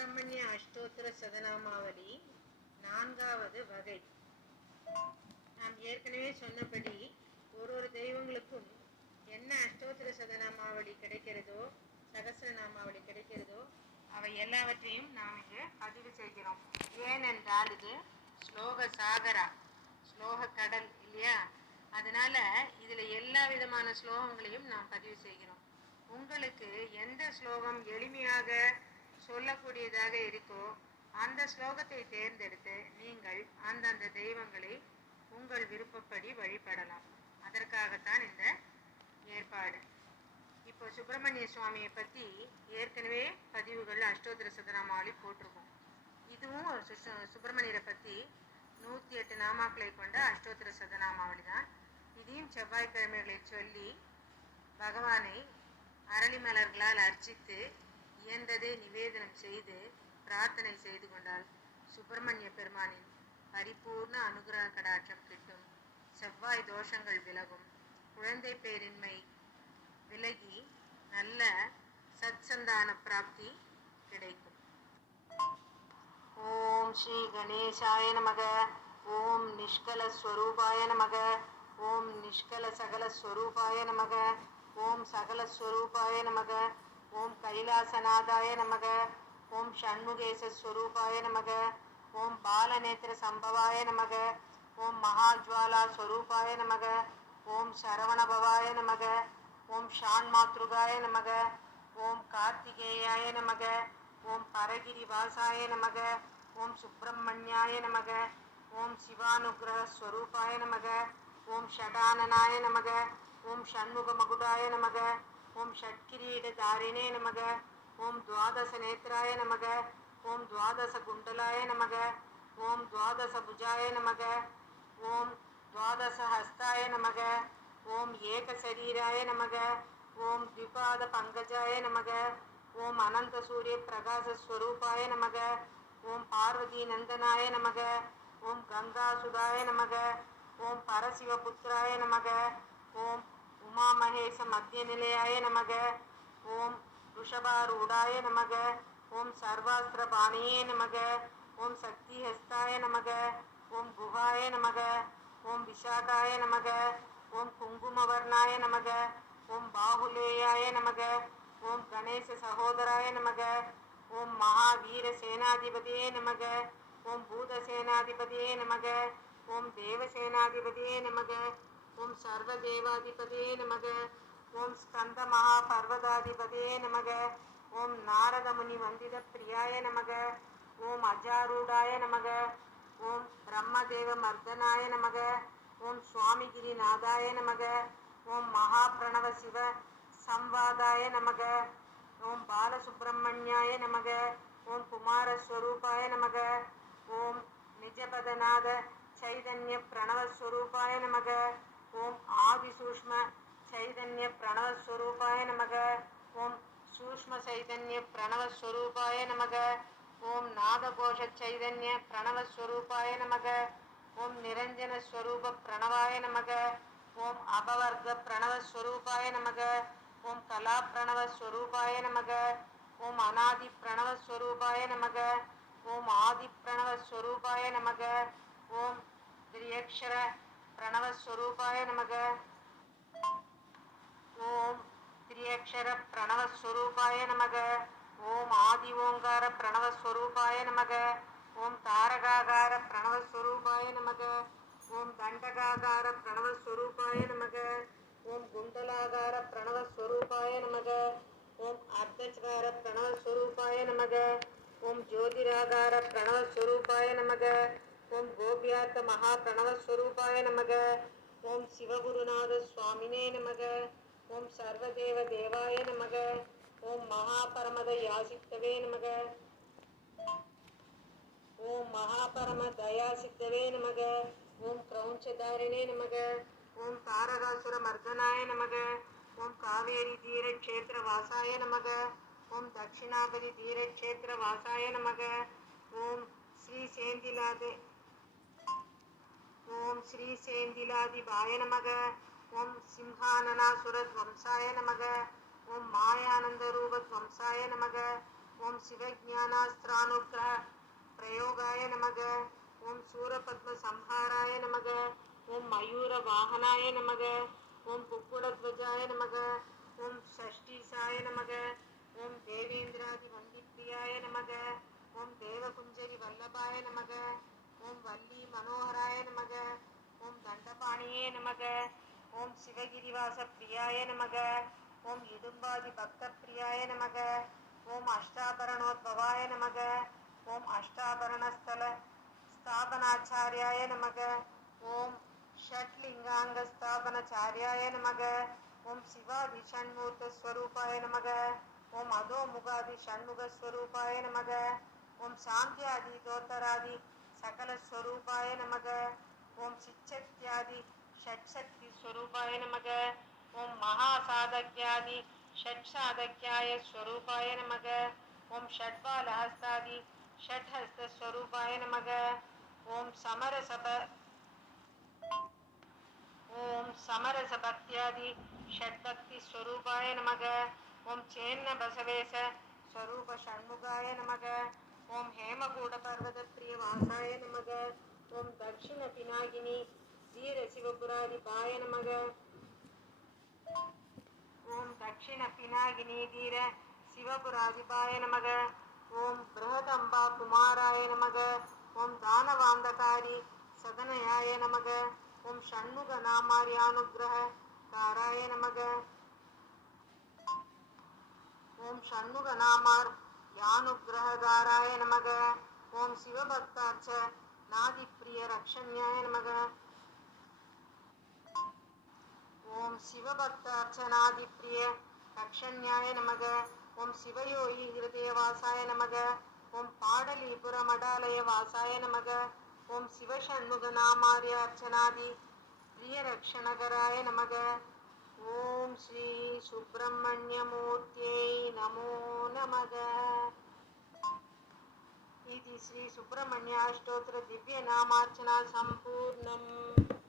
அஷ்டோத்திர சதநாமாவளி நான்காவது வகை. நாம் ஏற்கனவே சொன்னபடி ஒரு ஒரு தெய்வங்களுக்கும் என்ன அஷ்டோத்திர சதநாமாவளி கிடைக்கிறதோ சகசிரநாமாவளி கிடைக்கிறதோ அவை எல்லாவற்றையும் நாம் இங்கு பதிவு செய்கிறோம். ஏனென்றால் இது ஸ்லோக சாகரா ஸ்லோக கடல் இல்லையா? அதனால இதுல எல்லா விதமான ஸ்லோகங்களையும் நாம் பதிவு செய்கிறோம். உங்களுக்கு எந்த ஸ்லோகம் எளிமையாக சொல்லக்கூடியதாக இருக்கோ அந்த ஸ்லோகத்தை தேர்ந்தெடுத்து நீங்கள் அந்தந்த தெய்வங்களை உங்கள் விருப்பப்படி வழிபடலாம். அதற்காகத்தான் இந்த ஏற்பாடு. இப்போ சுப்பிரமணிய சுவாமியை பற்றி ஏற்கனவே பதிவுகள் அஷ்டோத்திர சதனாமாவளி போட்டிருக்கோம். இதுவும் ஒரு சுஷ- சுப்பிரமணியரை பற்றி நூற்றி எட்டு நாமாக்களை கொண்ட அஷ்டோத்திர சதநாமாவளி தான். இதையும் செவ்வாய்க்கிழமைகளில் சொல்லி பகவானை அரளி மலர்களால் அர்ச்சித்து இயன்றதை நிவேதனம் செய்து பிரார்த்தனை செய்து கொண்டால் சுப்பிரமணிய பெருமானின் பரிபூர்ண அனுகிரக கடாட்சம் கிட்டும். செவ்வாய் தோஷங்கள் விலகும். குழந்தை பேரின்மை விலகி நல்ல சத்சந்தான பிராப்தி கிடைக்கும். ஓம் ஸ்ரீ கணேசாய நமக. ஓம் நிஷ்கல ஸ்வரூபாய நமக. ஓம் நிஷ்கல சகல ஸ்வரூபாய நமக. ஓம் சகல ஸ்வரூபாய நமக. ஓம் கைலாசநாதாய நமக ஓம் ஷண்முகேச ஸ்வரூபாய நமக ஓம் பாலநேத்திர சம்பவாய நமக ஓம் மகாஜ்வாலா ஸ்வரூபாய நமக ஓம் சரவணபவாய நமக ஓம் ஷான் மாத்ருகாய நமக ஓம் கார்த்திகேயாய நமக ஓம் பரகிரி வாசாய நமக ஓம் சுப்பிரமணியாய நமக ஓம் சிவானுகிரகஸ்வரூபாய நமக ஓம் ஷடானனாய நமக ஓம் ஷண்முக மகுடாய நமக ஓம் ஷட்கிரீடதாரிணே நமக ஓம் துவாதச நேத்ராய நமக ஓம் துவாதச குண்டலாய நமக ஓம் துவாதச புஜாய நமக ஓம் துவாதச ஹஸ்தாய நமக ஓம் ஏக சரீராய நமக ஓம் திபாத பங்கஜாய நமக ஓம் அனந்த சூரிய பிரகாசஸ்வரூபாய நமக ஓம் பார்வதி நந்தனாய நமக ஓம் கங்கா சுதாய நமக ஓம் பரசிவபுத்திராய நமக ஓம் உமாமகேச மத்திய நிலையாய நமக ஓம் ருஷபாரூடாய நமக ஓம் சர்வாஸ்திர பாணியே நமக ஓம் சக்தி ஹஸ்தாய நமக ஓம் குஹாய நமக ஓம் விஷாகாய நமக ஓம் குங்குமவர்ணாய நமக ஓம் பாகுலேயாய நமக ஓம் கணேச சகோதராய நமக ஓம் மகாவீர சேனாதிபதியே நமக ஓம் பூத சேனாதிபதியே நமக ஓம் தேவசேனாதிபதியே நமக ஓம் சர்வதேவாதிபதியே நமக. ஓம் ஸ்கந்த மகா மகாபர்வதாதிபதியே நமக. ஓம் நாரதமுனி வந்தித பிரியாய நமக. ஓம் அஜாரூடாய நமக. ஓம் பிரம்மதேவ மர்தனாய நமக. ஓம் சுவாமிகிரிநாதாய நமக. ஓம் மகாபிரணவ சிவ சம்வாதாய நமக. ஓம் பாலசுப்பிரமணியாய நமக. ஓம் குமாரஸ்வரூபாய நமக. ஓம் நிஜபதநாத சைதன்ய பிரணவஸ்வரூபாய நமக. ஓம் ஆதிசூஷ்ம சைதன்ய பிரணவஸ்வரூபாய நமக. ஓம் சூஷ்ம சைதன்ய பிரணவஸ்வரூபாய நமக. ஓம் நாதகோஷ சைதன்ய பிரணவஸ்வரூபாய நமக. ஓம் நிரஞ்சன ஸ்வரூப பிரணவாய நமக. ஓம் அபவர்க பிரணவஸ்வரூபாய நமக. ஓம் கலா பிரணவஸ்வரூபாய நமக. ஓம் அநாதி பிரணவஸ்வரூபாய நமக. ஓம் ஆதி பிரணவஸ்வரூபாய நமக. ஓம் திரியக்ஷர பிரணவஸ்வரூபாய நமக. ஓம் திரியக்ஷர பிரணவஸ்வரூபாய நமக. ஓம் ஆதி ஓங்கார பிரணவஸ்வரூபாய நமக. ஓம் தாரகாகார பிரணவஸ்வரூபாய நமக. ஓம் தண்டகாகார பிரணவஸ்வரூபாய நமக. ஓம் குண்டலாகார பிரணவஸ்வரூபாய நமக. ஓம் அர்த்தச்கார பிரணவஸ்வரூபாய நமக. ஓம் ஜோதிராகார பிரணவஸ்வரூபாய நமக. ஓம் கோபியார்த்த மகா பிரணவஸ்வரூபாய நமக. ஓம் சிவகுருநாத சுவாமினே நமக. ஓம் சர்வதேவ தேவாய நமக. ஓம் மகாபரமத யாசித்தவே நமக. ஓம் மகாபரம தயாசித்தவே நமக. ஓம் கிரௌஞ்சதாரிணே நமக. ஓம் தாரகாசுர மர்தனாய நமக. ஓம் காவேரி தீரக்ஷேத்திர வாசாய நமக. ஓம் தட்சிணாபதி தீரக்ஷேத்திர வாசாய நமக. ஓம் ஸ்ரீ சேந்திலாதே ஓம் ஸ்ரீ சேந்திலாதிபாய நமக ஓம் சிம்ஹானனாசுர துவம்சாய நமக ஓம் மாயானந்த ரூப துவம்சாய நமக ஓம் சிவஜானாஸ்திரானுகிர பிரயோகாய நமக ஓம் சூரபத்ம சம்ஹாராய நமக ஓம் மயூர வாகனாய நமக ஓம் புக்குடத்வஜாய நமக ஓம் ஷஷ்டிசாய நமக ஓம் தேவேந்திராதி வந்திப்பிரியாய நமக ஓம் தேவகுஞ்சரி வல்லபாய நமக ஓம் வள்ளி மனோகர சுப்பிரமணியே நமக. ஓம் சிவகிரிவாச பிரியாய நமக. ஓம் இடும்பாதி பக்த பிரியாய நமக. ஓம் அஷ்டாபரணோத்பவாய நமக. ஓம் அஷ்டாபரணஸ்தல ஸ்தாபனாச்சாரியாய நமக. ஓம் ஷட்லிங்காங்க ஸ்தாபனச்சாரியாய நமக. ஓம் சிவாதி ஷண்மூர்த்தஸ்வரூபாய நமக. ஓம் அதோமுகாதி ஷண்முகஸ்வரூபாய நமக. ஓம் சாந்தியாதி தோத்தராதி சகலஸ்வரூபாய நமக. ओम शिक्षत्यादि षट्शक्ति स्वरूपाय नमः। ओम महासाधक्यादि षट्साधक्याय स्वरूपाय नमः। ओम षट्बालहस्तादि षट्हस्तस्वरूपाय नमः। ओम समरसभ, ओम समरस भक्त्यादि षट्भक्ति स्वरूपाय नमः। ओम चेन्न बसवेश स्वरूप षण्मुगाय नमः। ओम हेमकूट पर्वत प्रिय वासाय नमः। ॐ दक्षिणपिनाकिनि धीरशिवपुरादिपाय नमः ॐ दक्षिणपिनाकिनी धीर शिवपुरादिपाय नमः ॐ बृहदम्बा कुमाराय नमः ॐ दानवान्धकारी सदनयाय नमः ॐ षण्मुखनामार्यानुग्रहकाराय नमः ॐ षण्मुखनामार् यानुग्रहकाराय नमः ॐ शिवभक्तार्च நாதிப்பிரியர் அக்ஷன்யாய நமக ஓம் சிவபக்தார்ச்சனாதிப்பிரிய ரக்ஷன்யாய நமக ஓம் சிவயோகி ஹிருதய வாசாய நமக ஓம் பாடலிபுர மடாலய வாசாய நமக ஓம் சிவசண்முக நாமாரிய அர்ச்சனாதி பிரியரக்ஷணகராய நமக ஓம் ஸ்ரீ சுப்பிரமணியமூர்த்தியை நமோ நமக इति नामार्चना सम्पूर्णम्